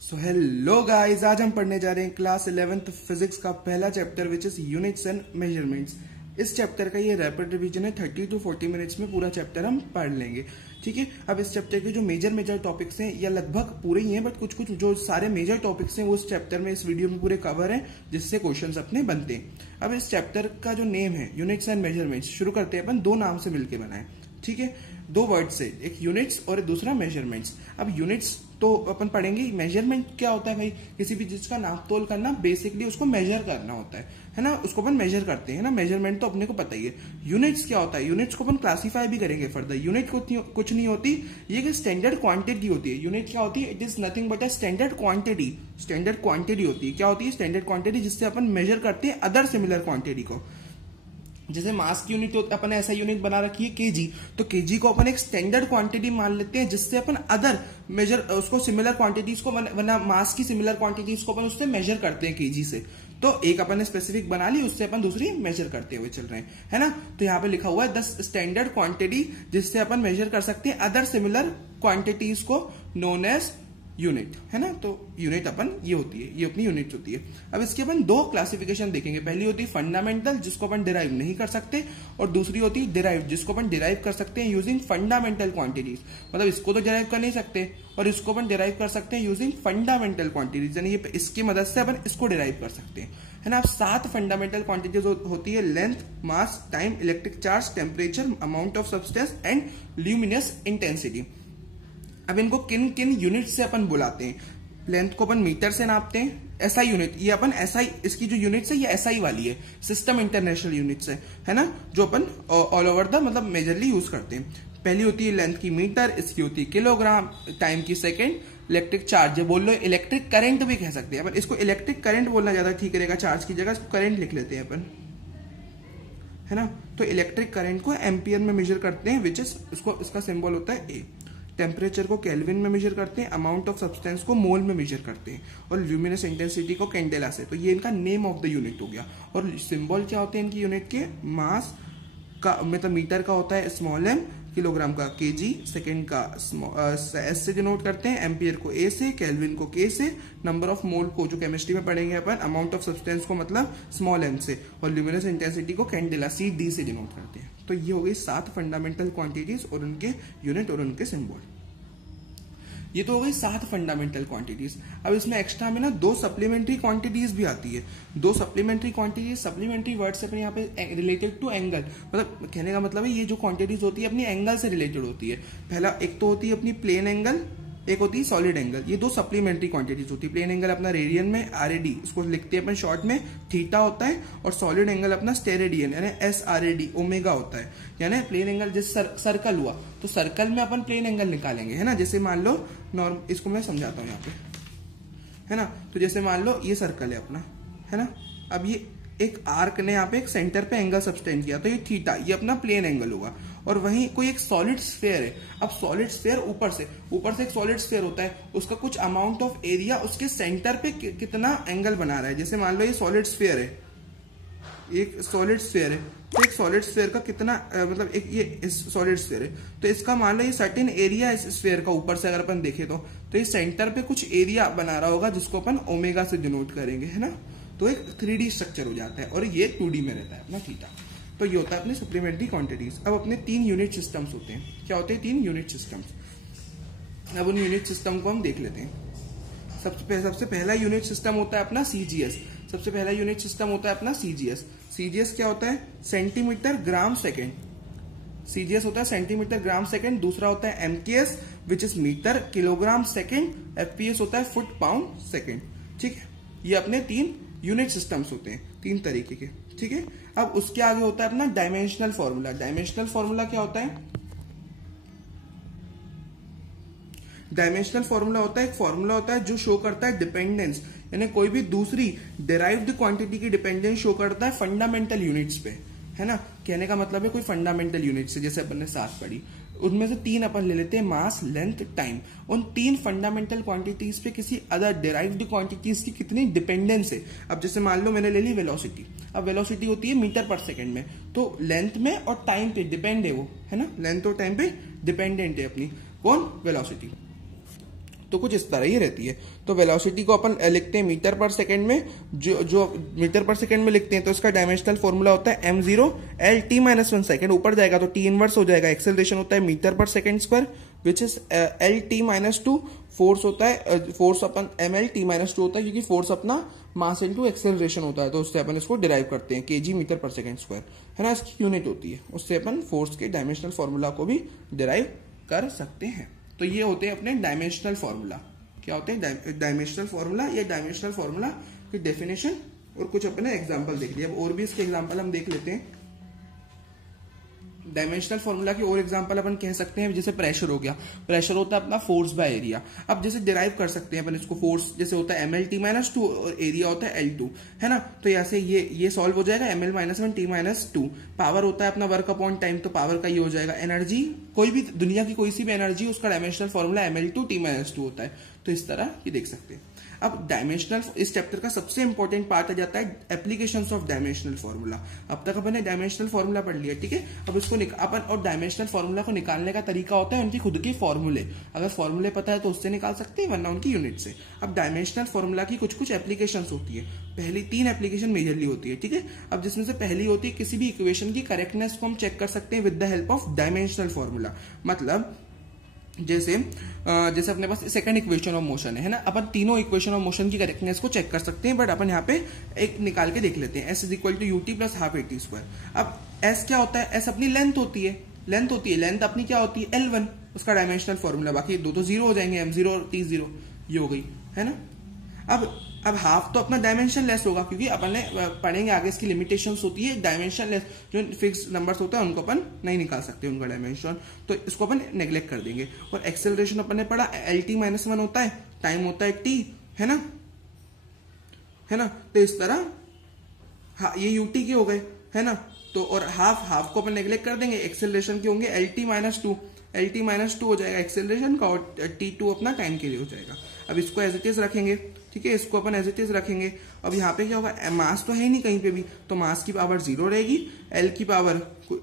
So hello guys, आज हम पढ़ने जा रहे हैं क्लास 11th फिजिक्स का पहला chapter which is units and measurements. इस चैप्टर का ये रैपिड रिवीजन है। 30 to 40 मिनट्स में पूरा चैप्टर हम पढ़ लेंगे। ठीक है, अब इस चैप्टर के जो मेजर टॉपिक्स हैं या लगभग पूरे ही हैं, बट कुछ कुछ जो सारे मेजर टॉपिक्स हैं वो इस चैप्टर में, इस वीडियो में पूरे कवर हैं, जिससे क्वेश्चंस अपने बनते हैं। अब इस चैप्टर का जो नेम है यूनिट्स एंड मेजरमेंट्स, शुरू करते हैं अपन दो नाम से मिलकर बनाए। ठीक है, दो वर्ड से, एक यूनिट्स और दूसरा मेजरमेंट्स। अब यूनिट्स तो अपन पढ़ेंगे, मेजरमेंट क्या होता है भाई? किसी भी चीज का नाप तोल करना, बेसिकली उसको मेजर करना होता है ना, उसको अपन मेजर करते हैं ना। मेजरमेंट तो अपने को पता ही है। यूनिट्स क्या होता है? यूनिट्स को अपन क्लासीफाई भी करेंगे फर्दर। यूनिट कुछ नहीं होती, ये स्टैंडर्ड क्वांटिटी होती है। यूनिट क्या होती है? It is nothing but a standard quantity. Standard quantity होती है, क्या होती है? स्टैंडर्ड क्वांटिटी, जिससे अपन मेजर करते हैं अदर सिमिलर क्वांटिटी को। जैसे मास की यूनिट अपन ऐसा यूनिट बना रखी है केजी, तो केजी को अपन एक स्टैंडर्ड क्वांटिटी मान लेते हैं, जिससे अपन अदर मेजर उसको सिमिलर क्वांटिटीज को, वरना मास की सिमिलर क्वांटिटीज को अपन उससे मेजर करते हैं केजी से। तो एक अपन ने स्पेसिफिक बना ली, उससे अपन दूसरी मेजर करते हुए चल रहे हैं, है ना। तो यहाँ पे लिखा हुआ है 10 स्टैंडर्ड क्वांटिटी जिससे अपन मेजर कर सकते हैं अदर सिमिलर क्वांटिटीज को, नोन एज यूनिट, है ना। तो यूनिट अपन ये होती है, ये अपनी यूनिट होती है। अब इसके अपन दो क्लासिफिकेशन देखेंगे। पहली होती है फंडामेंटल, जिसको अपन डिराइव नहीं कर सकते, और दूसरी होती है डिराइव, जिसको अपन डिराइव कर सकते हैं यूजिंग फंडामेंटल क्वांटिटीज। मतलब इसको तो डिराइव कर नहीं सकते, और इसको अपन डिराइव कर सकते हैं यूजिंग फंडामेंटल क्वांटिटीज, यानी ये इसकी मदद से अपन इसको डिराइव कर सकते हैं, है ना। अब 7 फंडामेंटल क्वांटिटीज होती है: length, mass, time, electric charge, temperature, amount of substance and luminous intensity. अब इनको किन किन यूनिट से अपन बुलाते हैं? लेंथ को अपन मीटर से नापते हैं, एसआई यूनिट, ये अपन एसआई, इसकी जो यूनिट है ये एसआई वाली है, सिस्टम इंटरनेशनल यूनिट्स है ना, जो अपन ऑल ओवर द मतलब मेजरली यूज करते हैं। पहली होती है लेंथ की मीटर, इसकी होती है किलोग्राम, टाइम की सेकेंड, इलेक्ट्रिक चार्ज बोल लो, इलेक्ट्रिक करंट भी कह सकते हैं अपन, इसको इलेक्ट्रिक करंट बोलना ज्यादा ठीक रहेगा, चार्ज की जगह इसको करंट लिख लेते हैं अपन, है ना। तो इलेक्ट्रिक करंट को एम्पियर में मेजर करते हैं, विच इज इसका सिंबल होता है ए। टेम्परेचर को केल्विन में मेजर करते हैं, अमाउंट ऑफ सब्सटेंस को मोल में मेजर करते हैं, और ल्यूमिनस इंटेंसिटी को कैंडेला से। तो ये इनका नेम ऑफ द यूनिट हो गया। और सिंबल क्या होते हैं इनकी यूनिट के? मास का मतलब मीटर का होता है स्मॉल एम, किलोग्राम का केजी, सेकेंड का एस से डिनोट करते हैं, एम्पियर को ए से, केल्विन को के से, नंबर ऑफ मोल को जो केमिस्ट्री में पढ़ेंगे अपन, अमाउंट ऑफ सब्सटेंस को मतलब स्मॉल एम से, और ल्यूमिनस इंटेंसिटी को कैंडेला सी डी से डिनोट करते हैं। तो ये हो गई 7 फंडामेंटल क्वांटिटीज और उनके यूनिट और उनके सिंबल। ये तो हो गई 7 फंडामेंटल क्वांटिटीज। अब इसमें एक्स्ट्रा में ना 2 सप्लीमेंट्री क्वांटिटीज भी आती है। 2 सप्लीमेंट्री क्वांटिटीज, सप्लीमेंट्री वर्ड से अपने यहाँ पे रिलेटेड टू एंगल, मतलब कहने का मतलब है ये जो क्वांटिटीज होती है अपनी एंगल से रिलेटेड होती है। पहला एक तो होती है अपनी प्लेन एंगल, एक होती है सॉलिड एंगल। ये 2 सप्लीमेंट्री क्वांटिटीज होती है। प्लेन एंगल अपना रेडियन में आरएडी, इसको लिखते हैं अपन शॉर्ट में, थीटा होता है, और सॉलिड एंगल अपना स्टेरेडियन यानी एसआरएडी, ओमेगा होता है। यानी प्लेन एंगल जैसे सर्कल हुआ तो सर्कल में अपन प्लेन एंगल निकालेंगे, है ना। जैसे मान लो नॉर्म, इसको मैं समझाता हूँ यहाँ पे, है ना। तो जैसे मान लो ये सर्कल है अपना, है ना। अब ये एक आर्क ने यहाँ पे एक सेंटर पे एंगल सब्सटेंड किया, तो ये थीटा, ये अपना प्लेन एंगल होगा। और वहीं कोई एक सॉलिड स्फीयर है। अब सॉलिड स्फीयर ऊपर से एक सॉलिड स्फीयर होता है, उसका कुछ अमाउंट ऑफ एरिया उसके सेंटर पे कितना एंगल बना रहा है। जैसे मान लो ये सॉलिड स्फीयर है, एक सॉलिड स्फीयर है, तो एक सॉलिड स्फीयर का कितना मतलब एक ये सॉलिड स्फीयर है, तो इसका मान लो ये सर्टेन एरिया इस स्फीयर का ऊपर से अगर अपन देखे तो ये सेंटर पे कुछ एरिया बना रहा होगा, जिसको अपन ओमेगा से डिनोट करेंगे, है ना। तो एक 3D स्ट्रक्चर हो जाता है, और ये 2D में रहता है अपना थीटा। तो ये होता है अपने सप्लीमेंट्री क्वांटिटीज। अब अपने 3 यूनिट सिस्टम्स होते हैं। क्या होते हैं? 3 यूनिट सिस्टम्स। अब उन यूनिट सिस्टम को हम देख लेते हैं। सबसे पहला यूनिट सिस्टम होता है अपना सीजीएस। सबसे पहला यूनिट सिस्टम होता है अपना सीजीएस। सीजीएस क्या होता है? Centimetre gram second. सीजीएस होता है सेंटीमीटर ग्राम सेकेंड। दूसरा होता है MKS, which is metre kilogram second. FPS होता है फुट पाउंड सेकेंड। ठीक है, ये अपने 3 यूनिट सिस्टम्स होते हैं, 3 तरीके के। ठीक है, अब उसके आगे होता है अपना डायमेंशनल फॉर्मूला। डायमेंशनल फॉर्मूला क्या होता है? डायमेंशनल फॉर्मूला होता है, एक फॉर्मूला होता है जो शो करता है डिपेंडेंस, यानी कोई भी दूसरी डिराइव्ड क्वांटिटी की डिपेंडेंस शो करता है फंडामेंटल यूनिट्स पे, है ना। कहने का मतलब है कोई फंडामेंटल यूनिट से, जैसे अपन ने 7 पढ़ी, उनमें से 3 अपन ले लेते हैं: मास, लेंथ, टाइम। उन 3 फंडामेंटल क्वांटिटीज पे किसी अदर डिराइव्ड क्वांटिटीज की कितनी डिपेंडेंस है। अब जैसे मान लो मैंने ले ली वेलोसिटी। अब वेलोसिटी होती है मीटर पर सेकंड में, तो लेंथ में और टाइम पे डिपेंड है वो, है ना। लेंथ और टाइम पे डिपेंडेंट है अपनी कौन? वेलोसिटी। तो कुछ इस तरह ही रहती है। तो वेलोसिटी को अपन लिखते हैं मीटर पर सेकंड में, जो मीटर पर सेकंड में लिखते हैं तो इसका डायमेंशनल फॉर्मूला होता है m0 l t minus 1 second. ऊपर जाएगा तो t इनवर्स हो जाएगा, एक्सेलरेशन होता है मीटर पर second square which is l t minus 2, force होता है फोर्स अपन ml t माइनस 2 होता है क्योंकि फोर्स अपना मास इनटू एक्सेलरेशन होता है, तो उससे अपन इसको डिराइव करते हैं kg मीटर पर सेकंड स्क्वायर, है ना, इसकी यूनिट होती है। उससे अपन फोर्स के डायमेंशनल फॉर्मूला को भी डिराइव कर सकते हैं। तो ये होते हैं अपने डायमेंशनल फॉर्मूला। क्या होते हैं डायमेंशनल फॉर्मूला? ये डायमेंशनल फॉर्मूला की डेफिनेशन और कुछ अपने एग्जांपल देख लिए। अब और भी इसके एग्जांपल हम देख लेते हैं। डायमेंशनल फॉर्मूला की और एग्जांपल अपन कह सकते हैं, जैसे प्रेशर हो गया, प्रेशर होता है अपना फोर्स बाय एरिया। अब जैसे डिराइव कर सकते हैं अपन इसको, फोर्स जैसे होता है ml t माइनस 2 और एरिया होता है L2, है ना। तो ऐसे ये सॉल्व हो जाएगा, ml minus 1 t minus 2। Power होता है अपना वर्क अपॉन टाइम, तो पावर का ये हो जाएगा। एनर्जी, कोई भी दुनिया की कोई सी भी एनर्जी, उसका dimensional formula ml2 t minus 2 होता है। तो इस तरह ये देख सकते हैं। अब डायमेंशनल, इस चैप्टर का सबसे इंपॉर्टेंट पार्ट आ जाता है एप्लीकेशंस ऑफ डायमेंशनल फॉर्मूला। अब तक अपन ने डायमेंशनल फॉर्मूला पढ़ लिया, ठीक है। अब इसको अपन और डायमेंशनल फॉर्मूला को निकालने का तरीका होता है उनकी खुद की फॉर्मूले। अगर फॉर्मूले पता है तो उससे निकाल सकते हैं, वरना उनकी यूनिट से। अब डायमेंशनल फॉर्मूला की कुछ एप्लीकेशंस होती है। पहली 3 एप्लीकेशन मेजरली होती है, ठीक है। अब जिसमें से पहली होती है किसी भी इक्वेशन की करेक्टनेस को हम चेक कर सकते हैं with the help of dimensional formula. मतलब जैसे अपने पास सेकंड इक्वेशन ऑफ मोशन है ना, अपन तीनों इक्वेशन ऑफ मोशन की करेक्टनेस को चेक कर सकते हैं, बट अपन यहाँ पे एक निकाल के देख लेते हैं। s is equal to UT plus half AT square. अब s क्या होता है? s अपनी लेंथ होती है, लेंथ अपनी क्या होती है? L1, उसका डायमेंशनल फॉर्मूला। बाकी दो तो जीरो हो जाएंगे, m0 और t0, ये हो गई, है ना। अब हाफ तो अपना डायमेंशन लेस होगा, क्योंकि अपन ने पढ़ेंगे आगे इसकी लिमिटेशंस होती है। डायमेंशन लेस जो फिक्स नंबर्स होता है उनको अपन नहीं निकाल सकते उनका डायमेंशन, तो इसको अपन नेग्लेक्ट कर देंगे। और एक्सेलरेशन अपन ने पढ़ा LT माइनस 1 होता है, टाइम होता है t, है ना। तो इस तरह ये UT के हो गए, है ना। तो और हाफ को अपन नेग्लेक्ट कर देंगे, एक्सेलरेशन के होंगे LT माइनस 2 हो जाएगा एक्सेलरेशन का, और T2 अपना टाइम के लिए हो जाएगा। अब इसको एज इट इज रखेंगे, ठीक है, इसको अपन एज इट इज रखेंगे। अब यहाँ पे क्या होगा? मास तो है ही नहीं कहीं पे भी, तो मास की पावर 0 रहेगी, L की पावर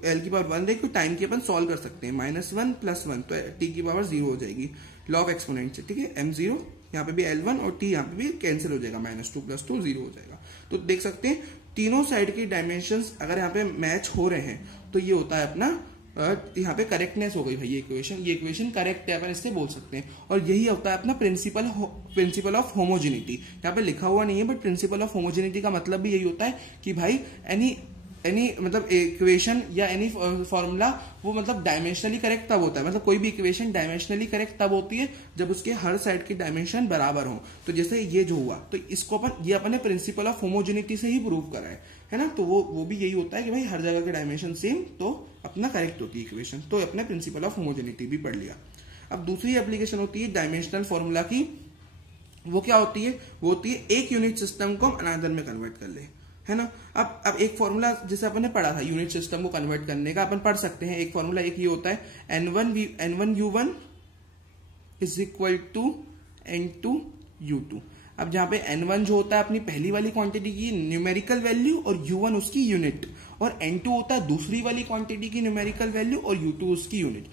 1 रहेगी। टाइम की अपन सॉल्व कर सकते हैं, -1 + 1, तो T की पावर 0 हो जाएगी लॉ ऑफ एक्सपोनेंट से, ठीक है। m0 यहाँ पे भी L1 और T यहाँ पे भी कैंसिल हो जाएगा, -2 + 2 0 हो जाएगा। तो देख सकते हैं तीनों साइड की डायमेंशंस अगर यहाँ पे मैच हो रहे हैं तो ये होता है अपना यहाँ पे करेक्टनेस हो गई भाई। ये इक्वेशन करेक्ट है, अपन इससे बोल सकते हैं। और यही होता है अपना प्रिंसिपल ऑफ होमोजेनिटी। यहाँ पे लिखा हुआ नहीं है, बट प्रिंसिपल ऑफ होमोजेनिटी का मतलब भी यही होता है कि भाई एनी मतलब इक्वेशन या एनी फॉर्मूला वो मतलब डायमेंशनली करेक्ट तब होता है। मतलब कोई भी इक्वेशन डायमेंशनली करेक्ट तब होती है जब उसके हर साइड की डायमेंशन बराबर हो। तो जैसे ये जो हुआ, तो इसको अपन ने प्रिंसिपल ऑफ होमोजेनिटी से ही प्रूव करा है ना। तो वो भी यही होता है कि भाई हर जगह के डायमेंशन सेम, तो अपना करेक्ट होती है इक्वेशन। तो अपने प्रिंसिपल ऑफ होमोजेनिटी भी पढ़ लिया। अब दूसरी एप्लीकेशन होती है डायमेंशनल फॉर्मूला की। वो क्या होती है? वो होती है एक यूनिट सिस्टम को हम अनदर में कन्वर्ट कर ले, है ना। अब एक फॉर्मूला जैसे अपन ने पढ़ा था यूनिट सिस्टम को कन्वर्ट करने का, अपन पढ़ सकते हैं। एक फॉर्मूला एक ये होता है N1U1 is equal to N2U2। अब जहां पे N1 जो होता है अपनी पहली वाली क्वांटिटी की न्यूमेरिकल वैल्यू और U1 उसकी यूनिट, और N2 होता है दूसरी वाली क्वांटिटी की न्यूमेरिकल वैल्यू और U2 उसकी यूनिट।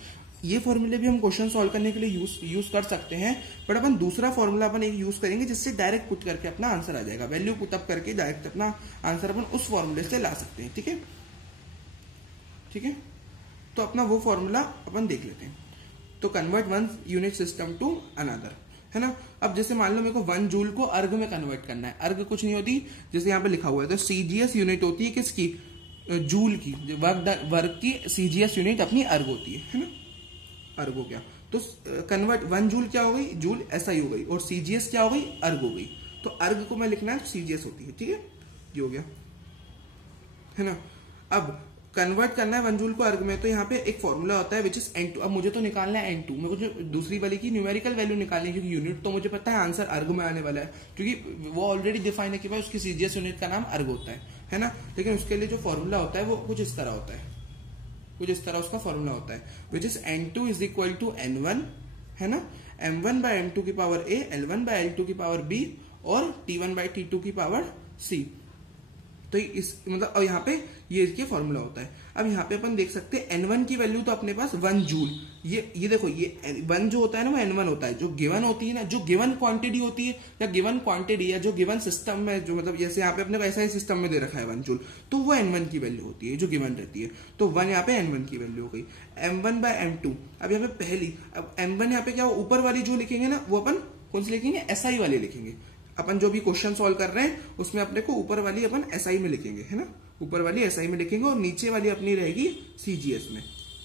ये फॉर्मूले भी हम क्वेश्चन सॉल्व करने के लिए यूज कर सकते हैं, बट अपन दूसरा फॉर्मूला अपन एक यूज करेंगे जिससे डायरेक्ट पुट करके अपना आंसर आ जाएगा। वैल्यू पुट अप करके डायरेक्ट अपना आंसर अपन उस फॉर्मूले से ला सकते हैं, ठीक है। तो अपना वो फॉर्मूला अपन देख लेते हैं। तो convert one unit system to another, है ना। अब जैसे मान लो मेरे को 1 जूल को अर्ग में कन्वर्ट करना है। अर्ग कुछ नहीं होती, जैसे यहाँ पे लिखा हुआ है, तो CGS यूनिट होती है किसकी? जूल की। वर्क की CGS यूनिट अपनी अर्ग होती है ना। अर्ग हो गया तो कन्वर्ट 1 जूल क्या हो गई? जूल SI हो गई, और CGS क्या हो गई? अर्ग हो गई। तो अर्ग को मैं लिखना है CGS होती है, ठीक है। ये हो गया, है ना। अब कन्वर्ट करना है 1 जूल को अर्ग में, तो यहाँ पे एक फॉर्मूला होता है विच इज N2। अब मुझे तो निकालना है N2, मेरे को जो दूसरी वाली की न्यूमेरिकल वैल्यू निकालनी है, क्योंकि यूनिट तो मुझे पता है आंसर अर्ग में आने वाला है, क्योंकि वो ऑलरेडी डिफाइन है कि भाई उसकी CGS यूनिट का नाम अर्ग होता है ना। लेकिन उसके लिए जो फॉर्मूला होता है वो कुछ इस तरह होता है, उसका फॉर्मूला होता है which is N2 is equal to N1, है ना, M1 by M2 की power A, L1 by L2 की पावर B और T1 by T2 की पावर C, तो इस मतलब अब यहाँ पे ये इसके फॉर्मूला होता है। अब यहाँ पे अपन देख सकते हैं N1 की वैल्यू तो अपने पास 1 जूल, ये देखो ये 1 जो होता है ना वो N1 होता है, जो गिवन होती है ना, जो गिवन क्वांटिटी होती है या गिवन क्वांटिटी या जो गिवन सिस्टम में, जो मतलब जैसे यहाँ पे अपने को ऐसा ही सिस्टम में दे रखा है 1 जूल, तो वो N1 की वैल्यू होती है जो गिवन रहती है। तो 1 यहाँ पे N1 की वैल्यू हो गई। M1/M2, अब यहाँ पे पहली, अब M1 यहाँ पे क्या ऊपर वाली जो लिखेंगे ना वो अपन कौन सी लिखेंगे, SI वाली लिखेंगे। अपन जो भी क्वेश्चन सॉल्व कर रहे हैं उसमें अपने को ऊपर वाली अपन SI में लिखेंगे, है ना, ऊपर वाली SI में लिखेंगे और नीचे वाली अपनी रहेगी CGS में,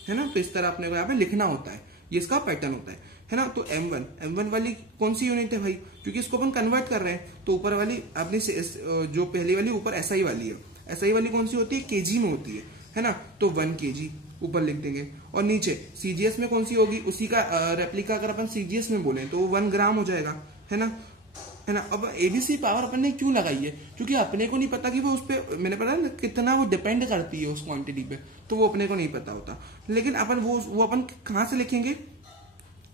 है ना। तो इस तरह अपने को यहाँ पे लिखना होता है, ये इसका पैटर्न होता है ना। तो M1 वाली कौन सी यूनिट है भाई, क्योंकि इसको अपन कन्वर्ट कर रहे हैं, तो ऊपर वाली अपनी जो पहली वाली ऊपर SI वाली है, SI वाली कौन सी होती है, kg में होती है ना। तो 1 kg ऊपर लिख देंगे और नीचे CGS में कौन सी होगी, उसी का रेप्लिका अगर अपन CGS में बोले तो वो 1 ग्राम हो जाएगा, है ना। अब ABC पावर अपन ने क्यों लगाई है, क्योंकि अपने को नहीं पता कि वो उस पर, मैंने पता ना कितना वो डिपेंड करती है उस क्वांटिटी पे, तो वो अपने को नहीं पता होता। लेकिन अपन वो अपन कहाँ से लिखेंगे,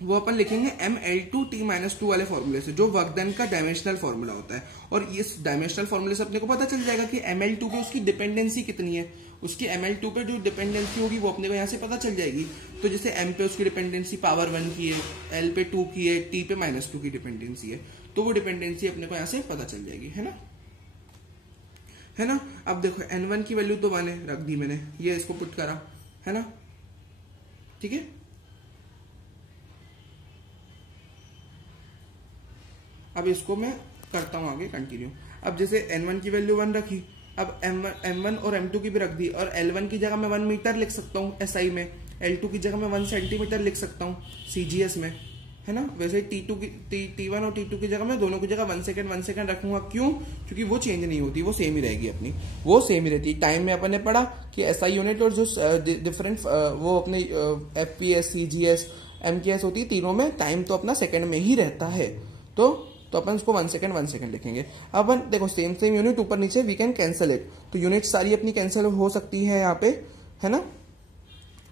वो अपन लिखेंगे ML2T-2 वाले फॉर्मूले से, जो वर्क डन का डायमेंशनल फॉर्मूला होता है। और इस डायमेंशनल फॉर्मूले से अपने को पता चल जाएगा कि ML2 पे उसकी डिपेंडेंसी कितनी है, उसकी ML2 पे जो डिपेंडेंसी होगी वो अपने को यहाँ से पता चल जाएगी। तो जैसे M पे उसकी डिपेंडेंसी पावर 1 की है, L पे 2 की है, T पे -2 की डिपेंडेंसी है, तो वो डिपेंडेंसी अपने को यहाँ से पता चल जाएगी, है ना। अब देखो N1 की वैल्यू तो 1 है, रख दी मैंने, ये इसको पुट करा, है ना, ठीक है। अब इसको मैं करता हूं आगे कंटिन्यू। अब जैसे N1 की वैल्यू 1 रखी, अब M1 और M2 की भी रख दी, और L1 की जगह मैं 1 मीटर लिख सकता हूँ SI में, L2 की जगह मैं 1 सेंटीमीटर लिख सकता हूँ CGS में, है ना। वैसे T1 और T2 की जगह मैं दोनों की जगह 1 सेकंड रखूंगा, क्यों, क्योंकि वो चेंज नहीं होती, वो सेम ही रहेगी अपनी, वो सेम ही रहती है। टाइम में अपन ने पढ़ा कि SI यूनिट और जो डिफरेंट वो अपने FPS CGS MKS होती है, तीनों में टाइम तो अपना सेकंड में ही रहता है। तो अपन इसको 1 सेकंड लिखेंगे। अब अपन देखो सेम यूनिट ऊपर नीचे वी कैन कैंसिल इट, तो यूनिट सारी अपनी कैंसिल हो सकती है यहाँ पे, है ना।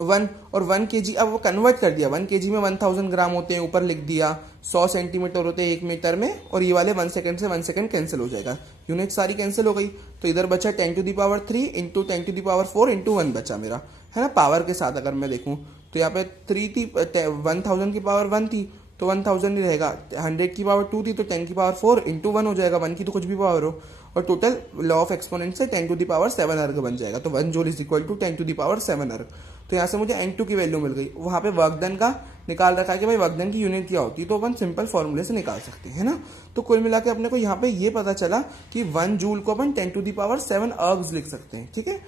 1 और 1 kg, अब वो कन्वर्ट कर दिया, 1 kg में 1000 ग्राम होते हैं, ऊपर लिख दिया 100 सेंटीमीटर होते हैं 1 मीटर में, और ये वाले 1 सेकंड से 1 सेकंड कैंसिल हो जाएगा, यूनिट सारी कैंसिल हो गई। तो इधर बचा 10⁻³ इंटू 10⁻⁴ इंटू 1 बचा मेरा, है ना। पावर के साथ अगर मैं देखूं तो यहाँ पे 3 थी, 1000 की पावर 1 थी तो 1000 ही रहेगा, 100 की पावर 2 थी तो 10⁻⁴ इंटू 1 हो जाएगा, 1 की तो कुछ भी पावर हो, और टोटल लॉ ऑफ एक्सपोनेंट से 10⁻⁷ अर्ग बन जाएगा। तो 1 joule is equal to 10⁻⁷ erg. तो यहाँ से मुझे N2 की वैल्यू मिल गई। वहां पे वर्क डन का निकाल रखा है कि भाई वर्क डन की यूनिट क्या होती है, तो अपन सिंपल फॉर्मूले से निकाल सकते हैं, है ना। तो कुल मिला के अपने को यहाँ पे ये पता चला कि 1 जूल को अपन 10⁻⁷ अर्ग्स लिख सकते हैं, ठीक है,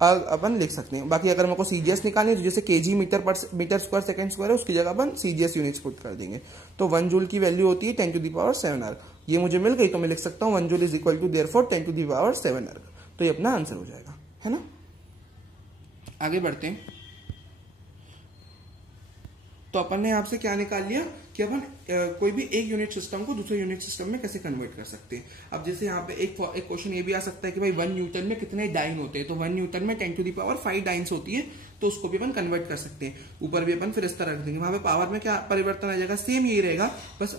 अपन लिख सकते हैं। बाकी अगर मेरे को CGS निकालनी है तो जैसे kg metre square second square है, उसकी जगह अपन CGS यूनिट्स पुट कर देंगे। तो 1 जूल की वैल्यू होती है 10⁻⁷ अर्ग, ये मुझे मिल गई, तो मैं लिख सकता हूँ 1 joule is equal to therefore 10⁻⁷ erg. तो ये अपना आंसर हो जाएगा, है ना। आगे बढ़ते हैं। तो अपन ने आपसे क्या निकाल लिया कि अपन कोई भी एक यूनिट सिस्टम को दूसरे यूनिट सिस्टम में कैसे कन्वर्ट कर सकते हैं। अब जैसे यहाँ पे एक क्वेश्चन ये भी आ सकता है कि भाई 1 न्यूटन में कितने डाइन होते हैं, तो 1 न्यूटन में 10⁵ डाइन्स होती है, तो उसको भी अपन कन्वर्ट कर सकते हैं। ऊपर भी अपन फिर इस तरह रख देंगे। वहां पे पावर में क्या परिवर्तन आ जाएगा, सेम यही रहेगा, बस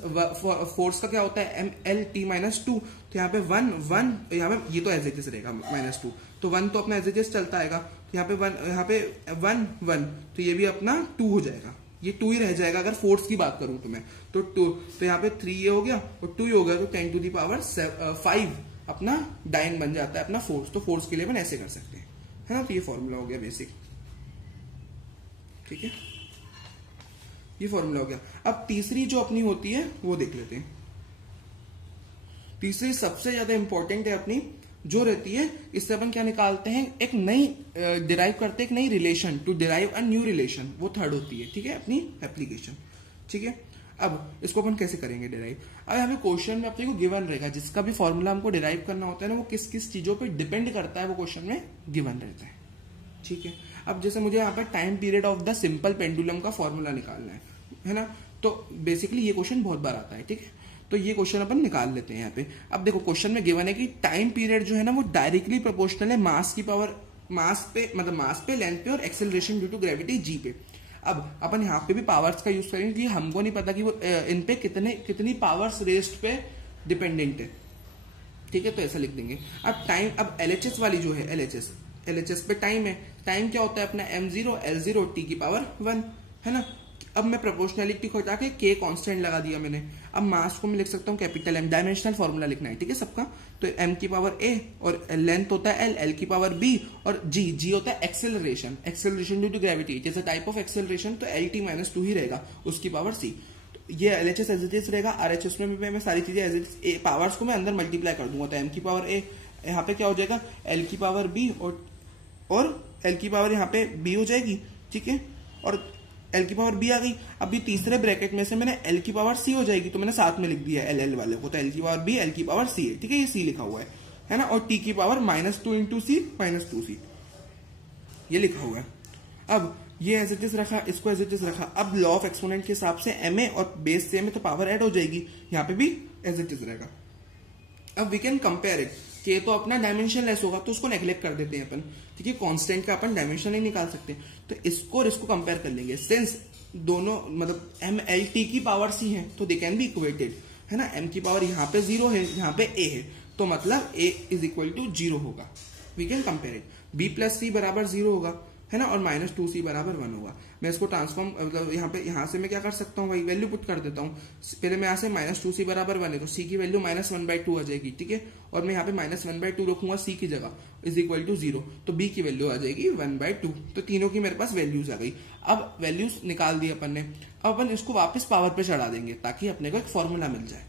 फोर्स का क्या होता है MLT-2, तो यहाँ पे 1 यहाँ पे ये तो एज इट इज रहेगा -2, तो 1 तो अपना एज इट इज चलता आएगा, यहाँ पे 1 तो ये भी अपना 2 हो जाएगा, ये 2 ही रह जाएगा अगर फोर्स की बात करूं तो मैं, तो 2, तो यहाँ पे 3 ये हो गया और 2 ही हो गया, तो 10⁵ अपना डाइन बन जाता है अपना फोर्स। तो फोर्स के लिए अपन ऐसे कर सकते हैं, है ना। तो ये फॉर्मूला हो गया बेसिक, ठीक है, ये फॉर्मूला हो गया। अब तीसरी जो अपनी होती है वो देख लेते हैं। तीसरी सबसे ज्यादा इंपॉर्टेंट है अपनी, जो रहती है, इससे अपन क्या निकालते हैं, एक नई डिराइव करते हैं, एक नई relation, to derive a new relation, वो थर्ड होती है, ठीक है, अपनी एप्लीकेशन, ठीक है। अब इसको अपन कैसे करेंगे डिराइव। अब हमें क्वेश्चन में अपने को गिवन रहेगा, जिसका भी फॉर्मूला हमको डिराइव करना होता है ना, वो किस किस चीजों पे डिपेंड करता है, वो क्वेश्चन में गिवन रहता है, ठीक है। अब जैसे मुझे यहाँ पर time period of the simple pendulum का फॉर्मूला निकालना है ना, तो बेसिकली ये क्वेश्चन बहुत बार आता है, ठीक है। तो ये क्वेश्चन अपन निकाल लेते हैं यहाँ पे। अब देखो क्वेश्चन में गिवन है कि टाइम पीरियड जो है ना वो डायरेक्टली प्रोपोर्शनल है मास की पावर, मास पे लेंथ पे और acceleration due to gravity G पे। अब अपन यहाँ पे भी पावर्स का यूज करेंगे कि हमको नहीं पता कि वो इन पे कितनी पावर्स रेस्ट पे डिपेंडेंट है, ठीक है, तो ऐसा लिख देंगे। अब टाइम, अब एलएचएस वाली जो है एलएचएस पे टाइम है, टाइम क्या होता है अपना m0 L0 t की पावर 1, है ना। अब मैं प्रोपोर्शनलिटी को हटा के k कांस्टेंट लगा दिया मैंने। अब मास को मैं लिख सकता हूँ कैपिटल M, डायमेंशनल फॉर्मूला लिखना है, ठीक है सबका। तो m की पावर a और लेंथ होता है l की पावर b और g होता है एक्सेलरेशन ड्यू टू ग्रेविटी, जैसे टाइप ऑफ एक्सेलरेशन, तो LT-2 ही रहेगा, उसकी पावर c। ये एलएचएस एज इट इज रहेगा। आरएचएस में भी मैं सारी चीजें एज इट पावर्स को मैं अंदर मल्टीप्लाई कर दूंगा, तो m की पावर a यहाँ पे क्या हो जाएगा l की पावर b और l की पावर यहाँ पे b हो जाएगी, ठीक है, और l की पावर b आ गई। अभी तीसरे ब्रैकेट में से मैंने l की पावर c हो जाएगी, तो मैंने साथ में लिख दिया LL वाले को, तो l की पावर b l की पावर c है, ठीक है, ये c लिखा हुआ है ना, और t की पावर -2 इंटू c -2c ये लिखा हुआ है। अब ये एज इट इज रखा, इसको एज इट इज रखा। अब लॉ ऑफ एक्सपोनेंट के हिसाब से ma और बेस सेम है तो पावर ऐड हो जाएगी, यहाँ पे भी एज इट इज रहेगा। अब वी कैन कंपेयर इट, के तो अपना डायमेंशन लेस होगा तो उसको नेग्लेक्ट कर देते हैं अपन, ठीक है, कांस्टेंट का अपन डायमेंशन नहीं निकाल सकते, तो इसको और इसको कंपेयर कर लेंगे। सिंस दोनों मतलब MLT की पावर c है तो दे कैन बी इक्वेटेड, है ना। m की पावर यहाँ पे 0 है, यहाँ पे a है, तो मतलब a इज इक्वल टू 0 होगा। We can compare it, b plus c बराबर 0 होगा, है ना, और -2c बराबर 1 होगा। मैं इसको ट्रांसफॉर्म मतलब यहाँ से मैं क्या कर सकता हूँ भाई, वैल्यू पुट कर देता हूँ। पहले मैं यहाँ से -2c बराबर 1 है तो c की वैल्यू -1/2 आ जाएगी, ठीक है, और मैं यहाँ पे -1/2 रखूंगा c की जगह, इज इक्वल टू 0, तो b की वैल्यू आ जाएगी 1/2। तो तीनों की मेरे पास वैल्यूज आ गई। अब वैल्यूज निकाल दी अपन ने, अब अपन इसको वापस पावर पे चढ़ा देंगे ताकि अपने को एक फॉर्मूला मिल जाए,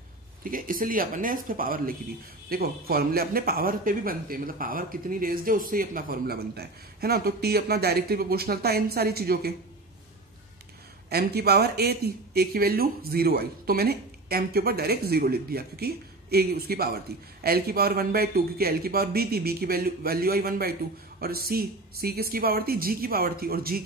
ठीक है, इसलिए अपन ने इस पे पावर लिखी दी। देखो फॉर्मूले अपने पावर पे भी बनते हैं, मतलब पावर कितनी रेज्ड है उससे ही अपना फॉर्मूला बनता है ना। तो टी अपना डायरेक्टली प्रोपोर्शनल था इन सारी चीजों के। m की पावर a थी, a की वैल्यू 0 आई, तो मैंने m के ऊपर डायरेक्ट 0 लिख दिया क्योंकि a की उसकी पावर थी। l की पावर 1/2 क्योंकि l की पावर b थी, b की वैल्यू आई 1/2, और c किसकी पावर थी, g की पावर थी, और c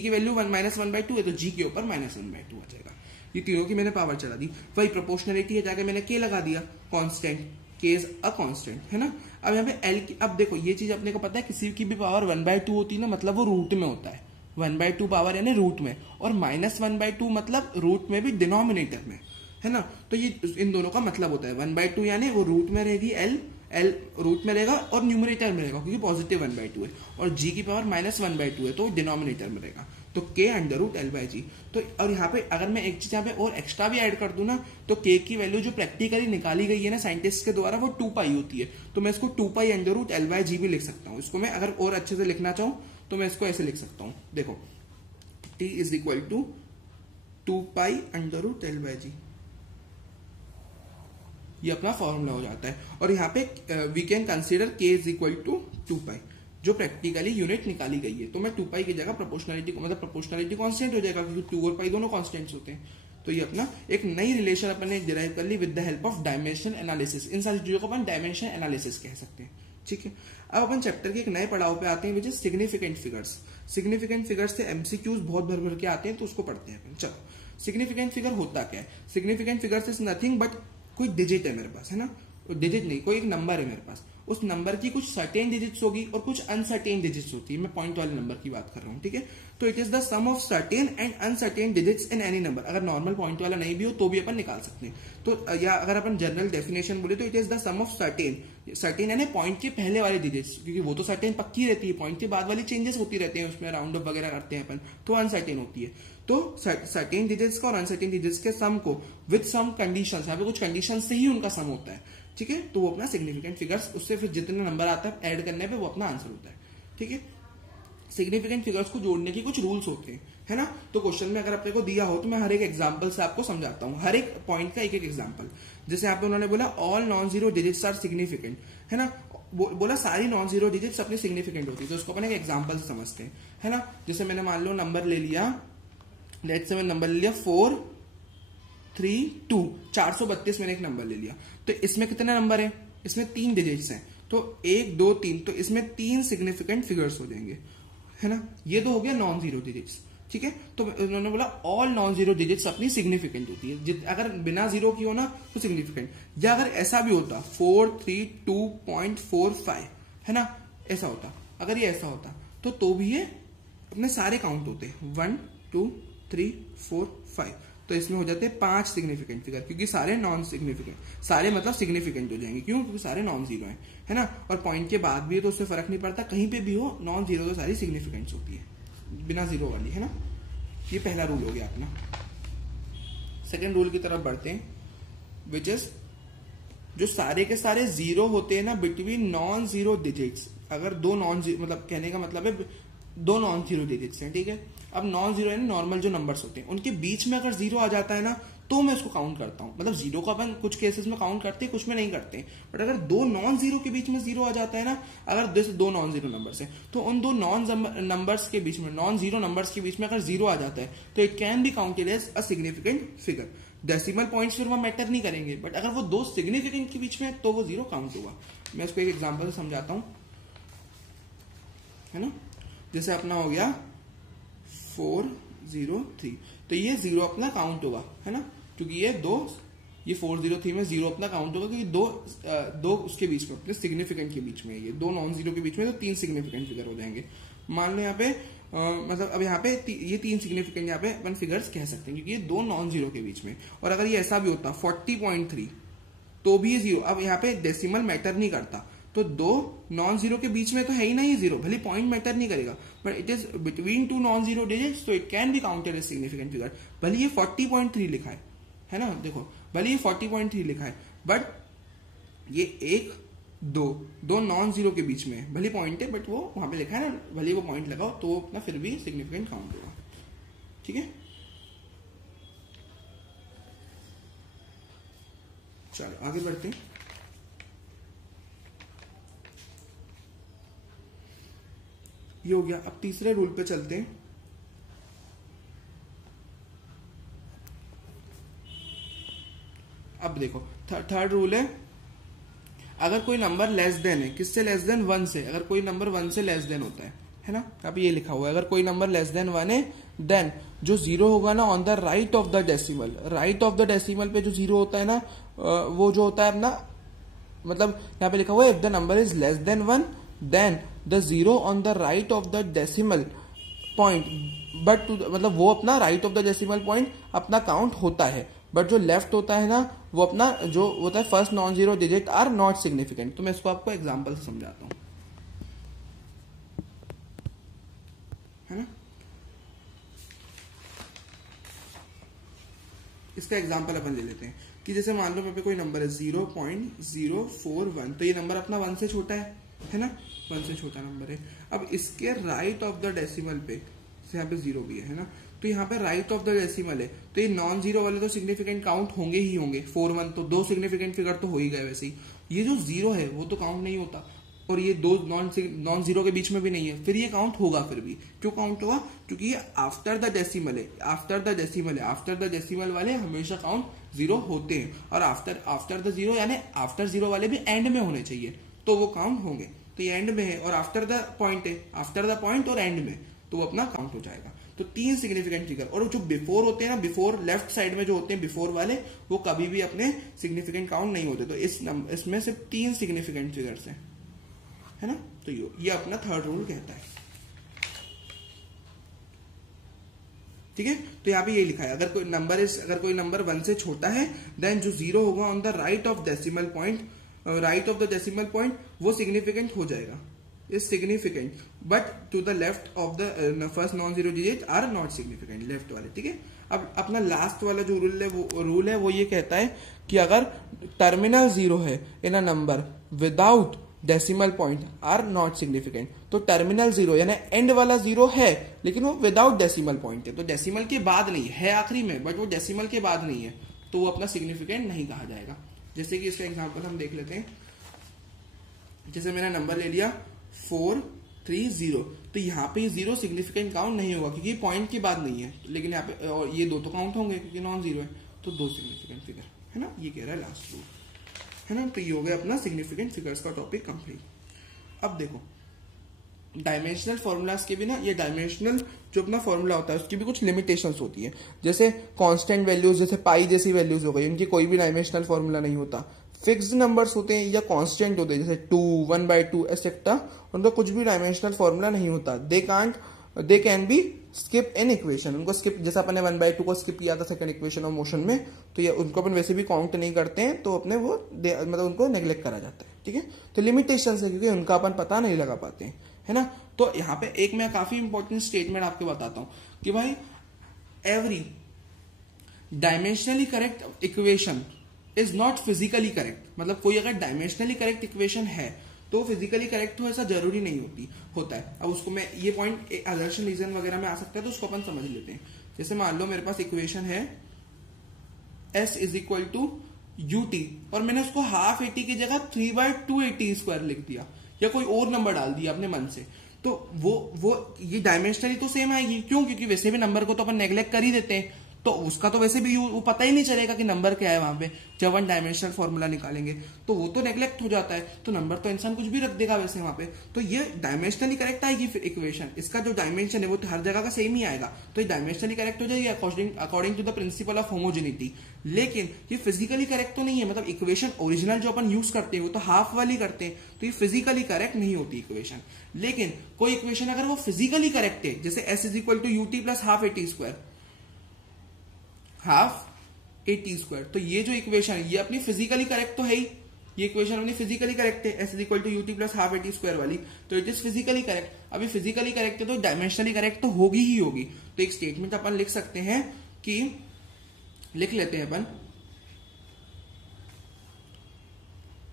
की वैल्यू -1/2 है तो g के ऊपर -1/2 आ जाएगा। ये तीनों की मैंने पावर चला दी। वही प्रोपोर्शनलिटी है, जाके मैंने k लगा दिया, constant, k is a constant, है ना। अब यहाँ पे l की, अब देखो ये चीज अपने को पता है, किसी की भी पावर 1/2 होती है ना, मतलब वो रूट में होता है, 1/2 पावर यानी रूट में, और -1/2 मतलब रूट में भी डिनोमिनेटर में, है ना। तो ये इन दोनों का मतलब होता है, 1/2 यानी वो रूट में रहेगी, l रूट में रहेगा और न्यूमरेटर में रहेगा क्योंकि पॉजिटिव 1/2 है, और g की पावर -1/2 है तो डिनोमिनेटर में रहेगा, तो k √L/g। तो और यहाँ पे अगर मैं एक चीज यहाँ पे और एक्स्ट्रा भी ऐड कर दूं ना, तो k की वैल्यू जो प्रैक्टिकली निकाली गई है ना साइंटिस्ट के द्वारा, वो 2π होती है, तो मैं इसको 2π √L/g भी लिख सकता हूँ। इसको मैं अगर और अच्छे से लिखना चाहूँ तो मैं इसको ऐसे लिख सकता हूँ, देखो t is equal to 2π √L/g, ये अपना फॉर्मूला हो जाता है। और यहाँ पे we can consider k is equal to 2π, जो प्रैक्टिकली यूनिट निकाली गई है, तो मैं 2π की जगह प्रोपोर्शनलिटी को, मतलब प्रोपोर्शनलिटी कांस्टेंट हो जाएगा क्योंकि 2 और π दोनों कांस्टेंट्स होते हैं। तो ये अपना एक नई रिलेशन अपन ने डिराइव कर ली with the help of dimension analysis. इन सारी चीजों को अपन डायमेंशन एनालिसिस कह सकते हैं, ठीक है। अब अपन चैप्टर के एक नए पड़ाव पे आते हैं, which is significant figures. Significant figures से एमसीक्यूज बहुत भर भर के आते हैं, तो उसको पढ़ते हैं अपन। चलो, सिग्निफिकेंट फिगर होता क्या है। Significant figures is nothing but कोई डिजिट है मेरे पास, है ना, डिजिट नहीं, कोई एक नंबर है मेरे पास, उस नंबर की कुछ सर्टेन डिजिट्स होगी और कुछ अनसर्टेन डिजिट्स होती है। मैं पॉइंट वाले नंबर की बात कर रहा हूँ, ठीक है। तो it is the sum of certain and uncertain digits in any number. अगर नॉर्मल पॉइंट वाला नहीं भी हो तो भी अपन निकाल सकते हैं। तो या अगर अपन जनरल डेफिनेशन बोले तो it is the sum of certain यानी पॉइंट के पहले वाले डिजिट्स, क्योंकि वो तो सर्टेन पक्की रहती है, पॉइंट के बाद वाली चेंजेस होती रहते हैं, उसमें राउंड अप वगैरह करते हैं अपन, तो अनसर्टेन होती है। तो सर्टेन डिजिट्स का और अनसर्टेन डिजिट्स के सम को विद सम कंडीशंस, यहाँ पे कुछ कंडीशन से ही उनका सम होता है, ठीक है। तो वो अपना सिग्निफिकेंट फिगर्स, उससे फिर जितने नंबर आता है ऐड करने पे वो अपना आंसर होता है, ठीक है। सिग्निफिकेंट फिगर्स को जोड़ने के कुछ रूल्स होते हैं, है ना। तो क्वेश्चन में अगर अपने को दिया हो तो मैं हर एक एग्जांपल से आपको समझाता हूँ, हर एक पॉइंट का एक एक एग्जांपल। जैसे यहाँ पे उन्होंने बोला all non zero digits are significant, है ना, बोला सारी नॉन जीरो डिजिट्स अपनी सिग्निफिकेंट होती है, तो उसको अपन एक एग्जांपल से समझते हैं, है ना। जैसे मैंने मान लो नंबर ले लिया, लेट्स से मैंने नंबर ले लिया 4 3 2, 432 मैंने एक नंबर ले लिया। तो इसमें कितने नंबर है, इसमें 3 डिजिट्स हैं, तो 1 2 3, तो इसमें 3 सिग्निफिकेंट फिगर्स हो जाएंगे, है ना। ये तो हो गया नॉन जीरो डिजिट्स, ठीक है। तो उन्होंने बोला ऑल नॉन जीरो डिजिट्स अपनी सिग्निफिकेंट होती है, अगर बिना जीरो की हो ना तो सिग्निफिकेंट, या अगर ऐसा भी होता 432.45, है ना, ऐसा होता, अगर ये ऐसा होता तो भी ये अपने सारे काउंट होते 1 2 3 4 5, तो इसमें हो जाते हैं 5 सिग्निफिकेंट फिगर, क्योंकि सारे नॉन सिग्निफिकेंट, सारे मतलब सिग्निफिकेंट हो जाएंगे। क्यों? क्योंकि सारे नॉन जीरो है ना। और पॉइंट के बाद भी है तो उससे फर्क नहीं पड़ता, कहीं पे भी हो नॉन जीरो तो सारी सिग्निफिकेंट्स होती है बिना जीरो वाली, है ना। ये पहला रूल हो गया अपना। सेकेंड रूल की तरफ बढ़ते हैं, विच इज जो सारे के सारे जीरो होते हैं ना बिटवीन नॉन जीरो डिजिट्स। अगर दो नॉन जीरो, मतलब कहने का मतलब है दो नॉन जीरो डिजिट्स हैं, ठीक है। अब नॉन जीरो है ना, नॉर्मल जो नंबर्स होते हैं उनके बीच में अगर जीरो आ जाता है ना तो मैं उसको काउंट करता हूं। मतलब जीरो को अपन कुछ केसेस में काउंट करते हैं, कुछ में नहीं करते। बट अगर दो नॉन जीरो के बीच में जीरो आ जाता है ना, अगर जैसे दो नॉन जीरो नंबर्स हैं तो उन दो नॉन नंबर्स के बीच में, नॉन जीरो नंबर्स के बीच में अगर जीरो आ जाता है तो it can be counted as a significant figure. Decimal points फिर वहां मैटर नहीं करेंगे, बट अगर वो दो सिग्निफिकेंट के बीच में तो वो जीरो काउंट होगा। मैं इसको एक एग्जांपल से समझाता हूं, है ना। जैसे अपना हो गया 403, तो ये जीरो अपना काउंट होगा, है ना, क्योंकि ये 403 में जीरो अपना काउंट होगा, क्योंकि दो उसके बीच में अपने सिग्निफिकेंट के बीच में, ये दो नॉन जीरो के बीच में तो 3 सिग्निफिकेंट फिगर हो जाएंगे। मान लो यहाँ पे मतलब अब यहाँ पे ये 3 सिग्निफिकेंट यहाँ पे अपन फिगर्स कह सकते हैं, क्योंकि ये दो नॉन जीरो के बीच में। और अगर ये ऐसा भी होता 40.3 तो भी ये जीरो। अब यहाँ पे डेसिमल मैटर नहीं करता, तो दो नॉन जीरो के बीच में तो है ही ना ये जीरो, भले पॉइंट मैटर नहीं करेगा, but it is between two non zero digits, तो it can be counted as significant figure. भले ये 40.3 लिखा है ना, देखो भले ये 40.3 लिखा है, बट ये एक दो नॉन जीरो के बीच में है, भले पॉइंट है बट वो वहां पे लिखा है ना, भले वो पॉइंट लगाओ तो वो अपना फिर भी सिग्निफिकेंट काउंट होगा, ठीक है। चलो आगे बढ़ते हैं। ये हो गया। अब तीसरे रूल पे चलते हैं। अब देखो थर्ड रूल है, अगर कोई नंबर लेस देन है, किससे लेस देन 1 से, अगर कोई नंबर 1 से लेस देन होता है ना, अब ये लिखा हुआ है, अगर कोई नंबर लेस देन 1 है देन जो जीरो होगा ना on the right of the decimal, right of the decimal पे जो जीरो होता है ना, वो जो होता है अपना, मतलब यहाँ पे लिखा हुआ है if the number is less than 1 then the zero on the right of the decimal point, but मतलब वो अपना right of the decimal point अपना काउंट होता है, बट जो लेफ्ट होता है ना वो अपना जो होता है first non zero digit are not significant. तो मैं इसको आपको एग्जांपल से समझाता हूं, है ना। इसका एग्जांपल अपन ले लेते हैं कि जैसे मान लो मेरे पे कोई नंबर है 0.041, तो ये नंबर अपना 1 से छोटा है ना, 1 से छोटा नंबर है। अब इसके राइट ऑफ द डेसिमल पे यहाँ पे 0 भी है ना, तो यहाँ पे राइट ऑफ द डेसिमल है, तो ये नॉन जीरो वाले तो सिग्निफिकेंट काउंट होंगे ही होंगे। 4-1 तो दो सिग्निफिकेंट फिगर तो हो ही गए वैसे ही, ये जो जीरो है वो तो काउंट नहीं होता, और ये दो नॉन जीरो के बीच में भी नहीं है, फिर ये काउंट होगा। फिर भी क्यों काउंट होगा? क्योंकि ये आफ्टर द डेसिमल है, आफ्टर द डेसिमल है, आफ्टर द डेसिमल वाले हमेशा काउंट जीरो होते हैं, और आफ्टर द जीरो यानी आफ्टर जीरो वाले भी एंड में होने चाहिए, तो वो काउंट होंगे। तो ये एंड में है और आफ्टर द पॉइंट है, आफ्टर द पॉइंट और एंड में, तो वो अपना काउंट हो जाएगा। तो 3 सिग्निफिकेंट फिगर, और जो बिफोर होते हैं ना, बिफोर लेफ्ट साइड में जो होते हैं बिफोर वाले, वो कभी भी अपने सिग्निफिकेंट काउंट नहीं होते। तो इसमें सिर्फ 3 सिग्निफिकेंट फिगर्स हैं, है ना। तो ये अपना थर्ड रूल कहता है, ठीक है। तो यहाँ पे ये लिखा है अगर कोई नंबर 1 से छोटा है देन जो जीरो होगा on the right of decimal point, right of the decimal point, वो सिग्निफिकेंट हो जाएगा, is significant, but to the left of the first non zero digit are not significant, left वाले, ठीक है। अब अपना लास्ट वाला जो रूल है वो ये कहता है कि अगर टर्मिनल जीरो है in a number without decimal point are not significant, तो टर्मिनल जीरो यानी एंड वाला जीरो है लेकिन वो विदाउट डेसिमल पॉइंट है, तो डेसिमल के बाद नहीं है आखिरी में, बट वो डेसिमल के बाद नहीं है, तो वो अपना सिग्निफिकेंट नहीं कहा जाएगा। जैसे कि इसका एग्जांपल हम देख लेते हैं। जैसे मैंने नंबर ले लिया 430, तो यहाँ पे ये जीरो सिग्निफिकेंट काउंट नहीं होगा क्योंकि पॉइंट की बात नहीं है, लेकिन यहाँ पे और ये दो तो काउंट होंगे क्योंकि नॉन जीरो है, तो 2 सिग्निफिकेंट फिगर, है ना। ये कह रहा है लास्ट रूल, है ना। तो ये हो गया अपना सिग्निफिकेंट फिगर्स का टॉपिक कंप्लीट। अब देखो डायमेंशनल फॉर्मूलाज के भी ना, ये डायमेंशनल जो अपना फॉर्मूला होता है उसकी भी कुछ लिमिटेशंस होती है। जैसे कांस्टेंट वैल्यूज, जैसे पाई जैसी वैल्यूज हो गई, उनकी कोई भी डायमेंशनल फॉर्मूला नहीं होता। फिक्स्ड नंबर्स होते हैं या कांस्टेंट होते हैं जैसे 2, 1/2 एक्सेट्रा, उनका कुछ भी डायमेंशनल फॉर्मूला नहीं होता। They can't they can be skip in equation. उनको स्किप, जैसे अपने 1/2 को स्किप किया था सेकंड इक्वेशन ऑफ मोशन में, तो ये उनको अपन वैसे भी काउंट नहीं करते हैं, तो अपने वो मतलब उनको नेग्लेक्ट करा जाता है, ठीक है। तो लिमिटेशन है क्योंकि उनका अपन पता नहीं लगा पाते हैं, है ना। तो यहाँ पे एक मैं काफी इंपॉर्टेंट स्टेटमेंट आपको बताता हूं कि भाई every dimensionally correct equation is not physically correct. मतलब कोई अगर डायमेंशनली करेक्ट इक्वेशन है तो फिजिकली करेक्ट हो, ऐसा जरूरी नहीं होता है। अब उसको मैं ये पॉइंट आदर्शन रीजन वगैरह में आ सकता है, तो उसको अपन समझ लेते हैं। जैसे मान लो मेरे पास इक्वेशन है s is equal to ut और मैंने उसको हाफ 80 की जगह 3/280² लिख दिया या कोई और नंबर डाल दिया अपने मन से, तो वो ये डायमेंशनली तो सेम आएगी। क्यों? क्योंकि वैसे भी नंबर को तो अपन नेग्लेक्ट कर ही देते हैं, तो उसका तो वैसे भी वो पता ही नहीं चलेगा कि नंबर क्या है वहां पे। जब वन डायमेंशनल फॉर्मूला निकालेंगे तो वो तो नेग्लेक्ट हो जाता है, तो नंबर तो इंसान कुछ भी रख देगा वैसे वहां पे। तो ये डायमेंशनली करेक्ट आएगी फिर इक्वेशन, इसका जो डायमेंशन है वो तो हर जगह का सेम ही आएगा, तो ये डायमेंशनली करेक्ट हो जाएगी according to the principle of homogeneity. लेकिन ये फिजिकली करेक्ट तो नहीं है, मतलब इक्वेशन ओरिजिनल जो अपन यूज करते हैं वो तो हाफ वाली करते हैं, तो ये फिजिकली करेक्ट नहीं होती इक्वेशन। लेकिन कोई इक्वेशन अगर वो फिजिकली करेक्ट है, जैसे s is equal to ut plus half 80², half 80², तो ये जो इक्वेशन है ये अपनी फिजिकली करेक्ट तो है ही, ये इक्वेशन अपनी फिजिकली करेक्ट है, s is equal to ut plus half 80² वाली, तो इट इज फिजिकली करेक्ट। अभी फिजिकली करेक्ट है तो डायमेंशनली करेक्ट तो होगी ही होगी। तो एक स्टेटमेंट अपन लिख सकते हैं कि, लिख लेते हैं अपन,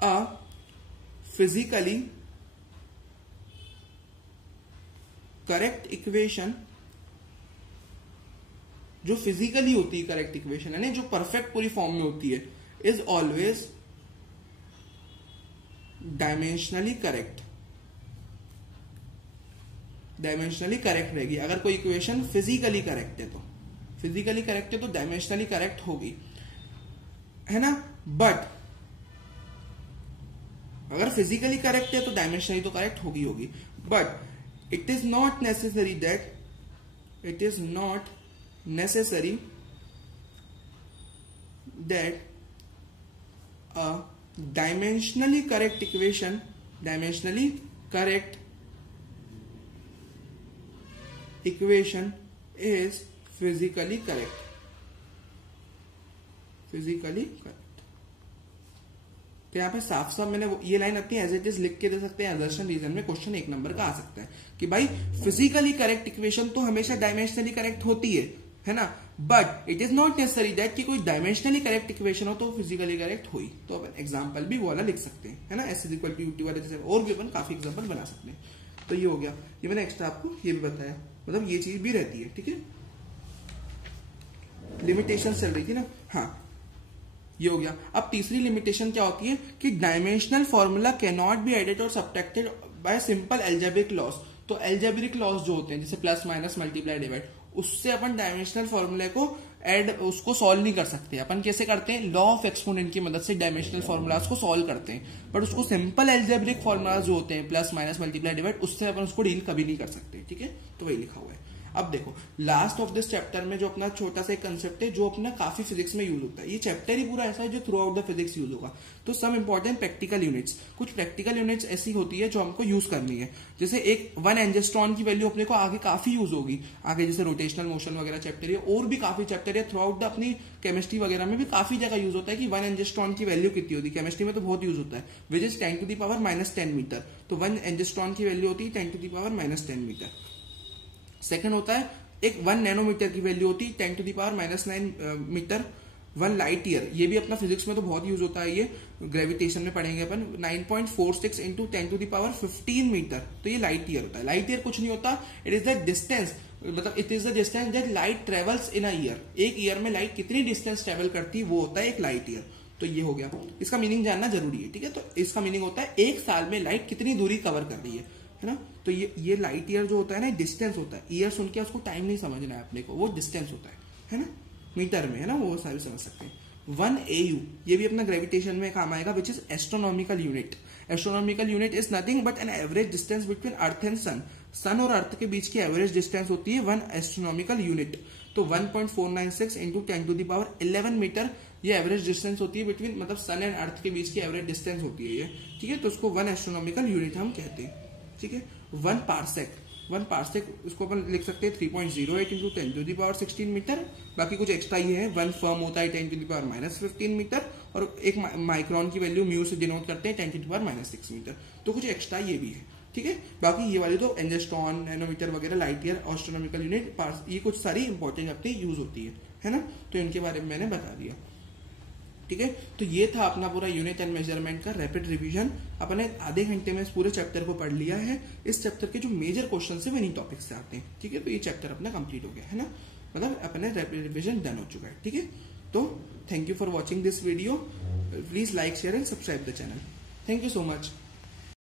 अ फिजिकली करेक्ट इक्वेशन, जो फिजिकली होती है करेक्ट इक्वेशन, यानी जो परफेक्ट पूरी फॉर्म में होती है, is always dimensionally correct. Dimensionally correct रहेगी। अगर कोई इक्वेशन फिजिकली करेक्ट है तो, फिजिकली करेक्ट है तो डायमेंशनली करेक्ट होगी, है ना। बट अगर फिजिकली करेक्ट है तो डायमेंशनली तो करेक्ट होगी। But it is not necessary that, it is not necessary that a dimensionally correct equation, dimensionally correct equation is physically correct, physically correct। तो यहाँ पे साफ साफ मैंने ये लाइन अपनी एज इट इज लिख के दे सकते हैं। आदर्शन रीजन में क्वेश्चन 1 नंबर का आ सकता है कि भाई फिजिकली करेक्ट इक्वेशन तो हमेशा डायमेंशनली करेक्ट होती है ना, but it is not necessary that कि कोई डायमेंशनली करेक्ट इक्वेशन हो तो फिजिकली करेक्ट हुई। तो अपन एग्जांपल भी वो वाला लिख सकते हैं, है ना, s is equal to ut वाले जैसे, और भी अपन काफी एग्जांपल बना सकते हैं। तो ये हो गया, ये मैंने एक्स्ट्रा आपको ये भी बताया, मतलब ये चीज भी रहती है, ठीक है। लिमिटेशन चल रही थी ना, हाँ ये हो गया। अब तीसरी लिमिटेशन क्या होती है कि dimensional formula can not be added और subtracted by simple algebraic laws. तो एल्जेब्रिक लॉस जो होते हैं, जैसे प्लस माइनस मल्टीप्लाई डिवाइड, उससे अपन डायमेंशनल फॉर्मूले को ऐड, उसको सॉल्व नहीं कर सकते। अपन कैसे करते हैं, लॉ ऑफ एक्सपोनेंट की मदद से डायमेंशनल फॉर्मूलाज को सॉल्व करते हैं, बट उसको सिंपल एल्जेब्रिक फॉर्मूलाज जो होते हैं प्लस माइनस मल्टीप्लाई डिवाइड, उससे अपन उसको डील कभी नहीं कर सकते, ठीक है। तो वही लिखा हुआ है। अब देखो लास्ट ऑफ दिस चैप्टर में जो अपना छोटा सा एक कंसेप्ट है जो अपना काफी फिजिक्स में यूज होता है, ये चैप्टर ही पूरा ऐसा है जो through out the physics use होगा। तो सम इंपॉर्टेंट प्रैक्टिकल यूनिट्स, कुछ प्रैक्टिकल यूनिट्स ऐसी होती है जो हमको यूज करनी है। जैसे एक 1 एंजेस्ट्रॉन की वैल्यू अपने को आगे काफी यूज होगी, आगे जैसे रोटेशनल मोशन वगैरह चैप्टर है, और भी काफी चैप्टर है थ्रू आउट द अपनी केमिस्ट्री वगैरह में भी काफी जगह यूज होता है कि 1 एंजेस्ट्रॉन की वैल्यू कितनी होती है। केमिस्ट्री में तो बहुत यूज होता है, विच इज 10⁻⁻10 मीटर। तो 1 एंजेस्ट्रॉन की वैल्यू होती है 10⁻⁻10 मीटर। सेकंड होता है एक 1 नैनोमीटर की वैल्यू होती है 10⁻⁻9 मीटर। 1 लाइट ईयर, ये भी अपना फिजिक्स में तो बहुत यूज होता है, ये ग्रेविटेशन में पढ़ेंगे अपन, 9.46 इंटू 10⁻15 मीटर। तो ये लाइट ईयर होता है। लाइट ईयर कुछ नहीं होता, इट इज द डिस्टेंस, मतलब it is the distance that light travels in a year. एक ईयर में लाइट कितनी डिस्टेंस ट्रेवल करती है वो होता है एक लाइट ईयर। तो ये हो गया, इसका मीनिंग जानना जरूरी है, ठीक है। तो इसका मीनिंग होता है एक साल में लाइट कितनी दूरी कवर कर रही है ना। तो ये लाइट ईयर जो होता है ना, डिस्टेंस होता है। ईयर सुन के उसको टाइम नहीं समझना है अपने को, वो डिस्टेंस होता है ना, मीटर में, है ना, वो सारे समझ सकते हैं। 1 AU, ये भी अपना ग्रेविटेशन में काम आएगा, which is astronomical unit. Astronomical unit is nothing but an average distance between earth and sun. Sun और अर्थ के बीच की एवरेज डिस्टेंस होती है 1 एस्ट्रोनॉमिकल यूनिट। तो 1.496 इंटू 10⁻11 मीटर ये एवरेज डिस्टेंस होती है बिटवीन, मतलब सन एंड अर्थ के बीच की एवरेज डिस्टेंस होती है ये, ठीक है। तो उसको 1 एस्ट्रोनॉमिकल यूनिट हम कहते हैं, ठीक है। 1 पार्सेक, 1 पार्सेक उसको अपन लिख सकते हैं 3.08 इंटू 10⁻16 मीटर। बाकी कुछ एक्स्ट्रा ये है, 1 फर्म होता है 10⁻−15 मीटर, और एक माइक्रोन की वैल्यू म्यू से डिनोट करते हैं 10⁻6 मीटर। तो कुछ एक्स्ट्रा ये भी है, ठीक है। बाकी ये वाली तो एंजेस्ट्रॉन, नैनोमीटर वगैरह, लाइट ईयर, एस्ट्रोनॉमिकल यूनिट, ये कुछ सारी इंपॉर्टेंट अपनी यूज होती है ना। तो इनके बारे में मैंने बता दिया, ठीक है। तो ये था अपना पूरा यूनिट एंड मेजरमेंट का रैपिड रिवीजन। अपने आधे घंटे में इस पूरे चैप्टर को पढ़ लिया है। इस चैप्टर के जो मेजर क्वेश्चन है वही टॉपिक से आते हैं, ठीक है। तो ये चैप्टर अपना कंप्लीट हो गया है ना, मतलब अपने रैपिड रिवीजन डन हो चुका है, ठीक है। तो thank you for watching this video. Please like, share and subscribe the channel. Thank you so much.